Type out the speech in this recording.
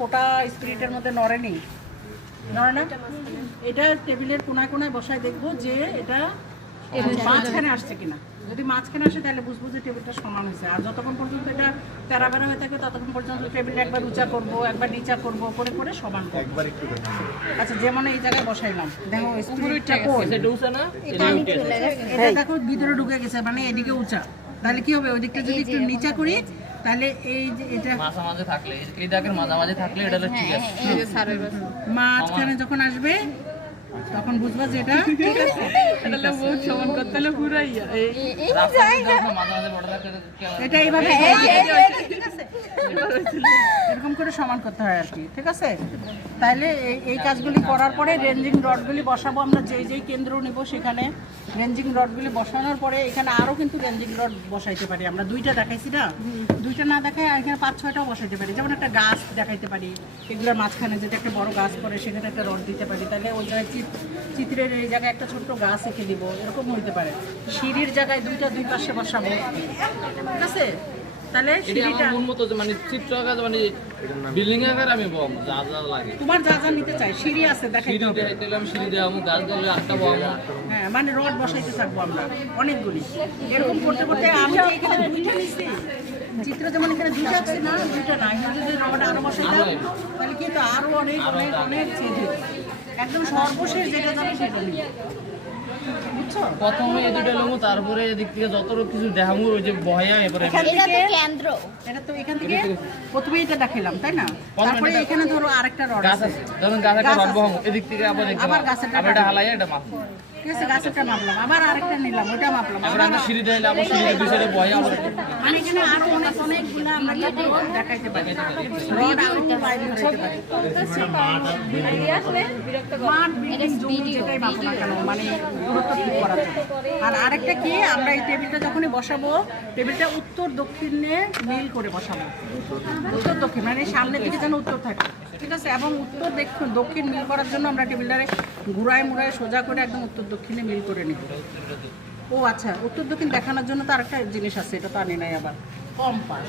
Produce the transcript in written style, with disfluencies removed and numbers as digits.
ফোটা স্পিরিটের মধ্যে নড়ে না। এটা টেবিলের কোনায় কোনায় বসায় দেখবো যে এটা মাঝখানে আসছে কিনা। যদি মাঝখানে আসে তাহলে বুঝবো যে টেবিলটা সমান হয়েছে। আর যতক্ষণ পর্যন্ত এটা তেরাবেরা হয়ে থাকে ততক্ষণ পর্যন্ত টেবিলটা একবার উঁচা করবো, একবার নিচা করবো, করে করে সমান করবো। আচ্ছা, যেমন এই জায়গায় বসাইলাম, দেখো স্পিরিটটা কই, এটা দেখো ভিতরে ঢুকে গেছে, মানে এদিকে উঁচা। তাহলে কি হবে, ওই দিকটা যদি একটু নিচা করি তাহলে এই যে এটা মাঝামাঝি থাকলে, এই দাগের মাঝামাঝি থাকলে এটা ঠিক আছে। মাঝখানে যখন আসবে তখন বুঝবা যে এটা ঠিক আছে। এটা বহুত সমান করতে হলে পুরাই এটা এইভাবে ঠিক আছে, এরকম করে সমান করতে হয় আর কি, ঠিক আছে। তাহলে এই কাজগুলি করার পরে রেঞ্জিং রডগুলি বসাবো আমরা, যেই কেন্দ্র নিব সেখানে রেঞ্জিং রডগুলি বসানোর পরে এখানে আরও কিন্তু রেঞ্জিং রড বসাইতে পারি আমরা। দুইটা দেখাইছি না, দুইটা না দেখায় এখানে 5-6টাও বসাইতে পারি। যেমন একটা গাছ দেখাইতে পারি, এগুলোর মাঝখানে যদি একটা বড় গাছ পড়ে সেখানে একটা রড দিতে পারি। তাহলে ওই জায়গায় চিত্রের এই জায়গায় একটা ছোট্ট গাছ এঁকে দিব, এরকম হইতে পারে। সিঁড়ির জায়গায় দুই পাশে বসাবো, ঠিক আছে। তাহলে সিঁড়িটা মানে চিত্র আকার, মানে বিল্ডিং আকার আমি বম যা যা লাগে, তোমার যা যা নিতে চাই। সিঁড়ি আছে দেখাইতে হবে, সিঁড়ি দেওয়া গাছ দিলে একটা বম। হ্যাঁ, মানে রড বসাইতে থাকবো আমরা অনেকগুলি। এরকম করতে করতে আমি যে এখানে দুইটা নিচ্ছি, চিত্র যেমন এখানে দুইটা আছে না, দুইটা না, এখানে যদি রড আরো বসাইতাম তাহলে কিন্তু আরো অনেক অনেক অনেক চেঞ্জ হতো। একদম সর্বশেষ যেটা জানি সেটা নিই, বুঝছো। প্রথমে এই দুটো লমু, তারপরে এদিক থেকে যত কিছু দেখামু ওই যে বহাইয়া এবারে এখান থেকে কেন্দ্র, এটা তো এখান থেকে প্রথমে এটা দেখাইলাম তাই না, তারপরে এখানে ধরো আরেকটা রড আছে, ধরুন গাছ একটা রড বহামু, এদিক থেকে আবার আবার এটা হালাইয়া এটা মাপ, ঠিক আছে। গাছেরটা মাপলাম, আবার আরেকটা নিলাম, ওটা মাপলাম, আবার আমরা সিঁড়ি দিলে আবার সিঁড়ি দুই সাইডে বহাইয়া আবার মানে এখানে আরো অনেকগুলো আমরা কিন্তু দেখাইতে পারি, রড আরো বাইরে হইতে পারে। মাঠ বিল্ডিং জমি যেটাই মাপো না কেন, মানে দূরত্ব ঠিক করার জন্য। আর আরেকটা কি, আমরা এই টেবিলটা যখনই বসাবো টেবিলটা উত্তর দক্ষিণে মিল করে বসাবো। উত্তর দক্ষিণ মানে সামনের দিকে যেন উত্তর থাকে, ঠিক আছে। এবং উত্তর দক্ষিণ মিল করার জন্য আমরা টেবিলটারে ঘুরায় মুড়ায় সোজা করে একদম উত্তর দক্ষিণে মিল করে নিব। ও আচ্ছা, উত্তর দক্ষিণ দেখানোর জন্য তো আরেকটা জিনিস আছে, এটা তো আনি নাই, আবার কম্পাস।